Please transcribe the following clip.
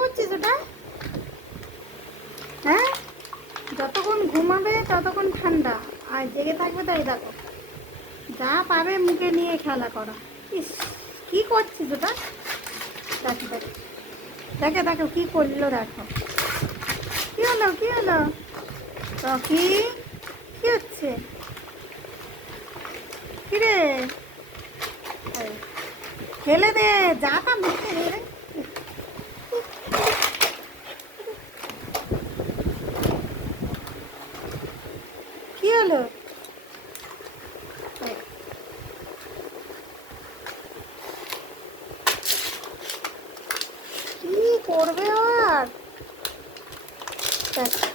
করছিস ওটা? হ্যাঁ, যতক্ষণ ঘুমাবে ততক্ষণ ঠান্ডা, আর জেগে থাকবে তাই দেখো, যা পাবে মুখে নিয়ে খেলা করা। ইস, কি করছিস ওটা? দেখো দেখো দেখো দেখো কি করলো, দেখো কি হলো, কি হলো রকি, কি হচ্ছে? কিরে, ফেলে দে, যা তা মুখে দে রে। কি হলো? কি করবে আর? দেখ